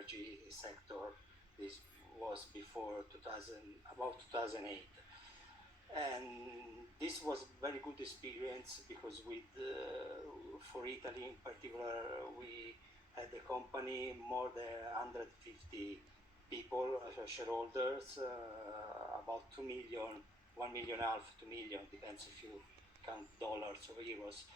energy sector. This was before 2000, about 2008. And this was a very good experience because for Italy in particular, we had a company more than 150 people, shareholders, about 2 million, 1 million half, 2 million, depends if you count dollars or euros,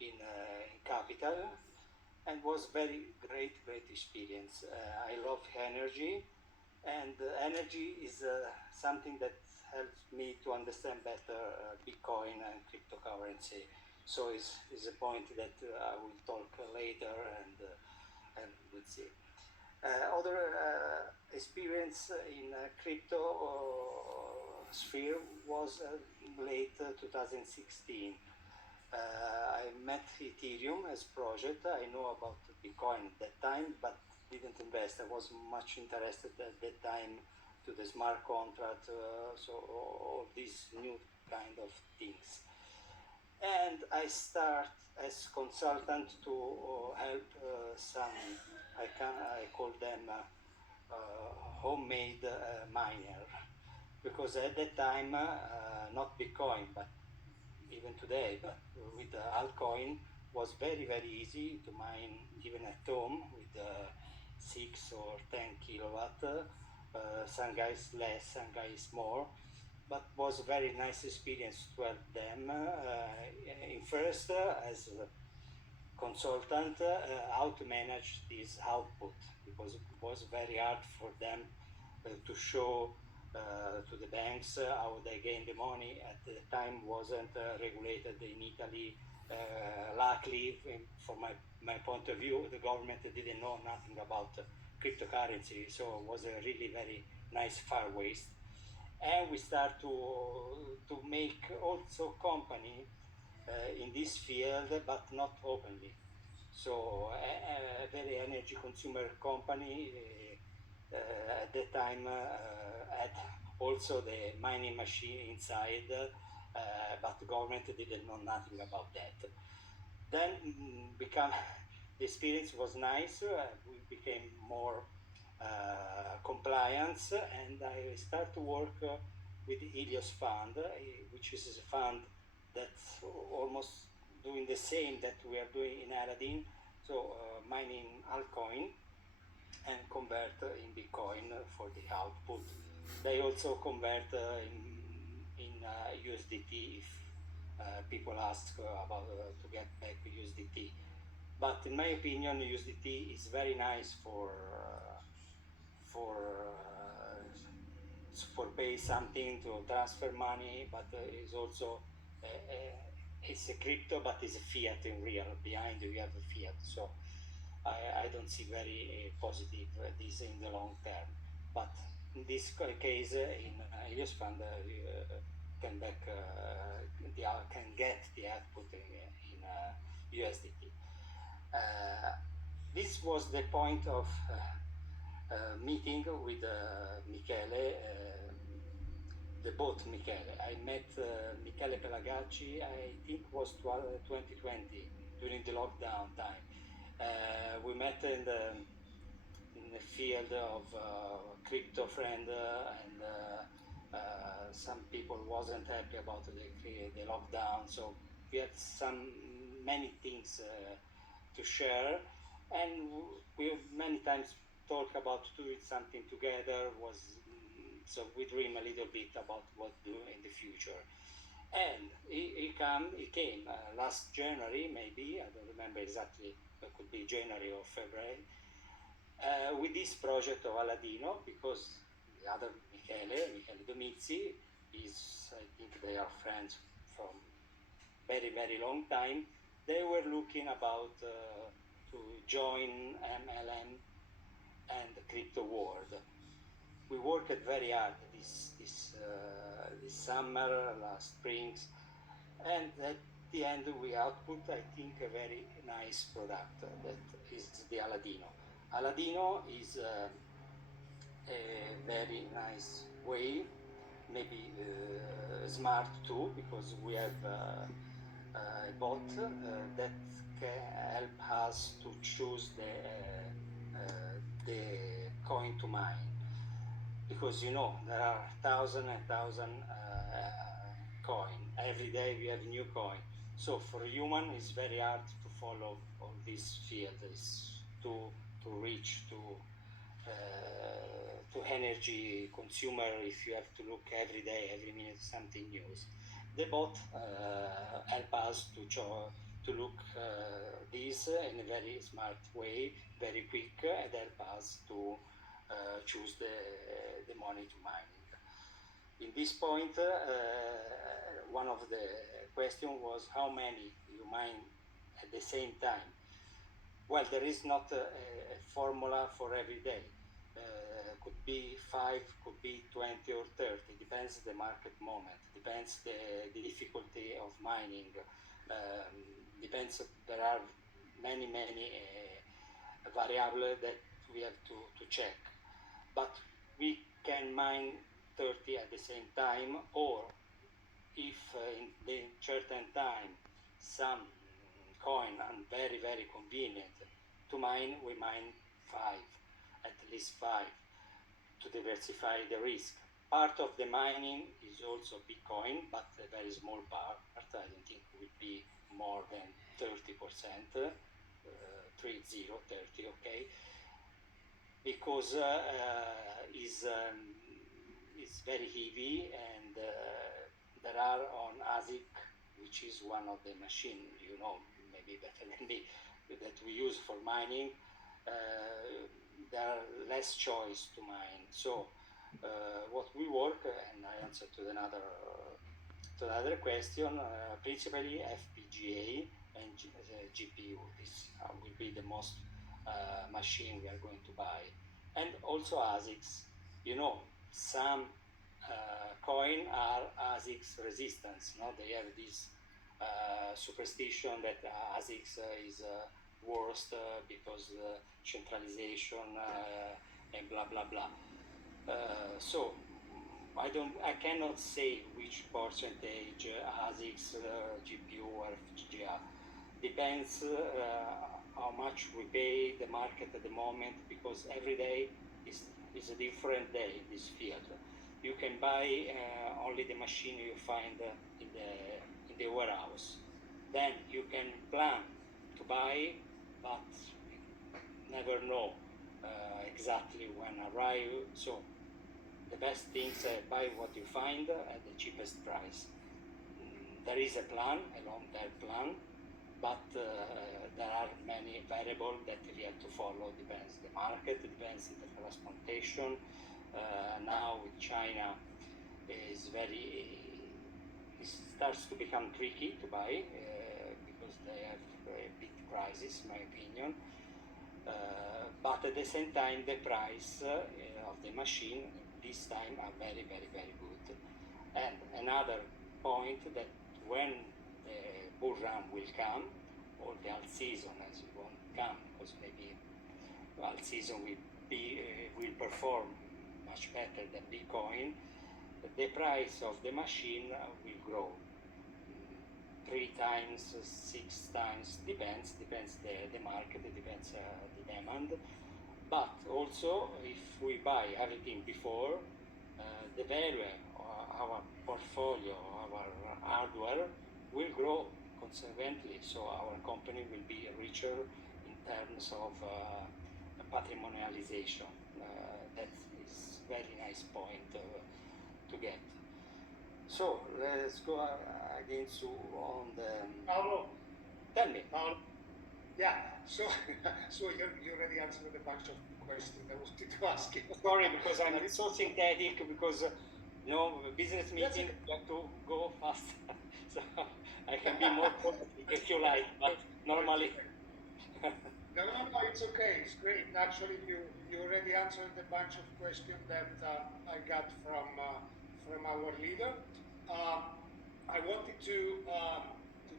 in capital, and was very great experience. I love energy, and energy is something that helps me to understand better Bitcoin and cryptocurrency. So is a point that I will talk later, and we'll see. Other experience in crypto sphere was late 2016. I met Ethereum as project. I know about Bitcoin at that time, but didn't invest. I was much interested at that time to the smart contract, so all these new kind of things. And I start as consultant to help some, I call them homemade miner, because at that time, not Bitcoin, but even today, but with altcoin, was very easy to mine even at home with 6 or 10 kilowatt. Some guys less, some guys more, but was a very nice experience to help them. In first, as a consultant, how to manage this output, because it was very hard for them to show to the banks how they gain the money. At the time wasn't regulated in Italy. Luckily, from my point of view, the government didn't know nothing about cryptocurrency, so it was a really very nice Far West. And we start to make also company in this field, but not openly. So a very energy consumer company at that time had also the mining machine inside, but the government didn't know nothing about that. Then the experience was nice. We became more compliance, and I start to work with the Helios Fund, which is a fund that's almost doing the same that we are doing in Aladino, so mining altcoin and convert in Bitcoin for the output. They also convert in USDT if people ask about to get back USDT. But in my opinion, USDT is very nice for pay something to transfer money, but is also it's a crypto, but it's a fiat in real. Behind you have a fiat, so I don't see very positive this in the long term. But in this case, in Helios Fund, can get the output in USDT. This was the point of meeting with Michele, both Michele. I met Michele Pelagacci, I think was 2020, during the lockdown time. We met in the field of crypto friend, and some people wasn't happy about the lockdown, so we had many things to share, and we many times talk about doing something together. So we dream a little bit about what to do in the future. And he came last January, maybe, I don't remember exactly, it could be January or February, with this project of Aladino, because the other Michele Domizzi, I think they are friends from very long time. They were looking about to join MLM and the crypto world. We worked very hard this summer, last springs, and at the end we output, I think, a very nice product that is the Aladino. Aladino is a very nice way, maybe smart too, because we have a bot that help us to choose the coin to mine, because you know there are thousand and thousand coin. Every day we have a new coin. So for human, it's very hard to follow all this field. Is to reach to energy consumer if you have to look every day, every minute something news. The bot help us to look this in a very smart way, very quick, and help us to choose the money to mining. In this point, one of the question was how many you mine at the same time. Well, there is not a formula for every day. Could be 5, could be 20 or 30, depends the market moment, depends the difficulty of mining, depends, there are many variables that we have to check. But we can mine 30 at the same time, or if in the certain time some coin are very convenient to mine, we mine 5, at least 5, to diversify the risk. Part of the mining is also Bitcoin, but a very small part. I don't think it would be more than 30%, 30, okay? Because it's very heavy, and there are on ASIC, which is one of the machine, you know, maybe better than me, that we use for mining. There are less choice to mine. So what we work, and I answer to another question, principally FPGA and GPU. This will be the most machine we are going to buy. And also ASICs. You know, some coin are ASICs resistance. No? They have this superstition that ASICs is worst because centralization and blah blah blah. So I cannot say which percentage ASICs, GPU or FPGA. Depends how much we pay the market at the moment, because every day is a different day in this field. You can buy only the machine you find in the warehouse. Then you can plan to buy, but never know exactly when arrive. So the best things buy what you find at the cheapest price. There is a plan, a long-term plan, but there are many variables that we have to follow. Depends the market, depends the transportation. Now with China it starts to become tricky to buy because they have a big crisis, in my opinion. But at the same time, the price of the machine this time are very good. And another point, that when the bull run will come, or the alt season, as it won't come, because maybe alt season will perform much better than Bitcoin, the price of the machine will grow 3 times, 6 times, depends the market, depends the demand. But also, if we buy everything before, the value of our portfolio, our hardware will grow consequently. So our company will be richer in terms of patrimonialization. That is very nice point to get. So let's go again on the Paolo. Tell me. Paolo. Yeah. So you already answered a bunch of questions I wanted to ask you. Sorry, because I'm so synthetic, because business meeting you have to go fast. So I can be more positive if you like, but normally. No, it's okay. It's great. Actually, you already answered a bunch of questions that I got from our leader. I wanted to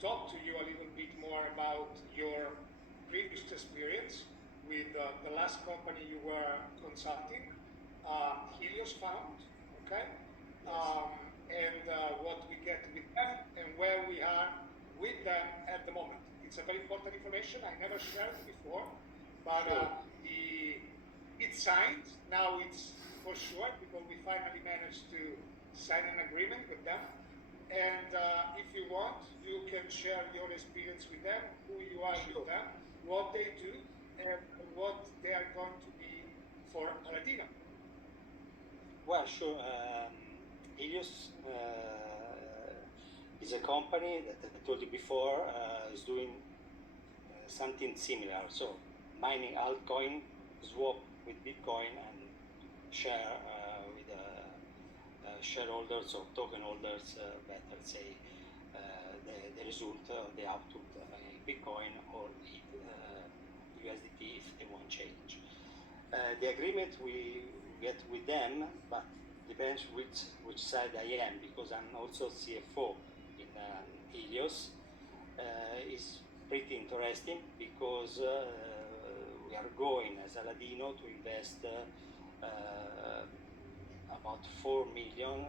talk to you a little bit more about your previous experience with the last company you were consulting, Helios Found, okay? And what we get with them and where we are with them at the moment. It's a very important information. I never shared it before, but it's signed. Now it's for sure because we finally managed to sign an agreement with them. And if you want, you can share your experience with them, who you are with them, what they do, and what they are going to be for Aladino. Well, sure. Helios is a company that I told you before is doing something similar. So mining altcoin, swap with Bitcoin, and share with shareholders or token holders, better say, the result of the output in Bitcoin or USDT if they want change. The agreement we get with them, but depends which side I am, because I'm also CFO in Helios, is pretty interesting because we are going as Aladino to invest about 4 million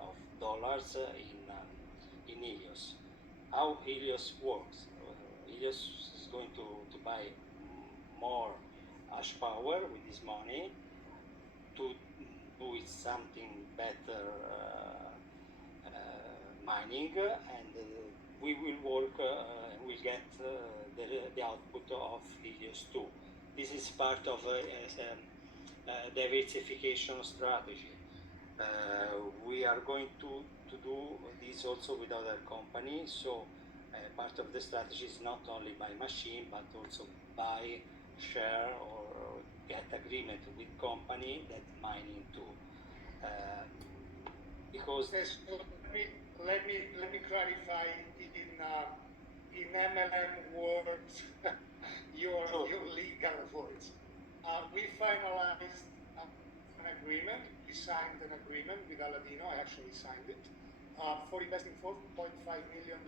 of dollars in Helios. How Helios works? Helios is going to buy more hash power with this money to do something better mining, and we will work and we'll get the output of Helios 2. This is part of a diversification strategy. We are going to do this also with other companies, so part of the strategy is not only buy machine but also buy, share, or get agreement with company that mining too. Because so let me clarify in MLM words your legal words. We finalized an agreement. We signed an agreement with Aladino. I actually signed it for investing $4.5 million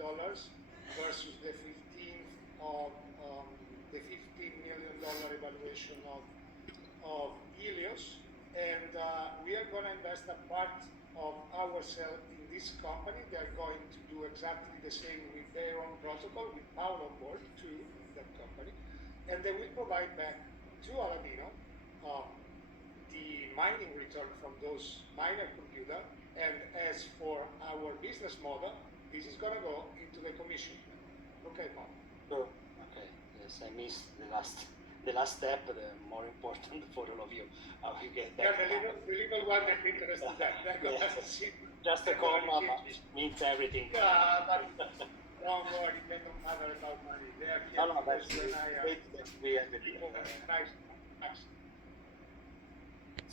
versus the $15 million evaluation of Helios, and we are going to invest a part of ourselves in this company. They are going to do exactly the same with their own protocol, with Paolo on board to that company, and they will provide back to Aladino the mining return from those miner computer. And as for our business model, this is going to go into the commission. Okay, Paolo. Sure. Okay. Yes, I missed the last step, the more important for all of you. How you get that? Yeah, the little one that interested that. Just a comma means everything. Yeah, but don't worry, they don't matter about money. They are here No, but because when I we have it. nice.